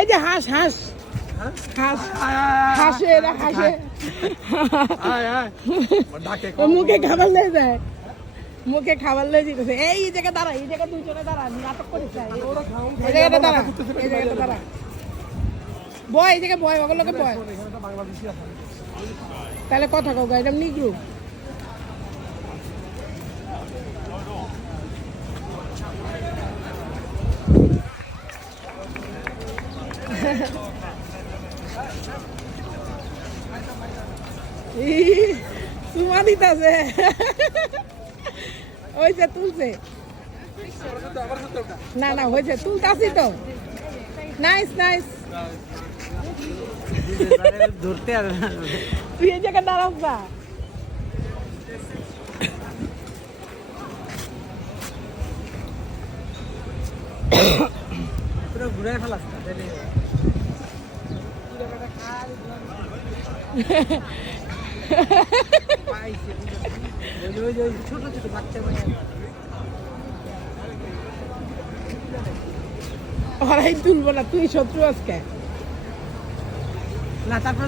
এই যে হাঁস হাঁস হাঁস হাঁসে এরা হাঁসে মুখে খাবার লেগে যায়, মুখে খাবার লেগে যেতেছে। এই জায়গায় দাঁড়া, এই জায়গায় দুইজনে দাঁড়া, নাটক করিস না। এই জায়গাটা দাঁড়া, এই জায়গাটা দাঁড়া, বয় এই জায়গায় বয়, ওগুলোকে বয়। তাহলে কথা কও গা, এটা নিগ্রু। চুমা দিতাছে, হয়েছে তুলছে, না না হয়েছে তুলতাছি তো। নাইস নাইস, ধরতে হবে না, তুই এই জায়গায় দাঁড়াস না। পুরো ঘুরে ফেলাস ছোট ছোট বাচ্চা ওরাই তুলবো না, তুই শত্রু আজকে না। তারপর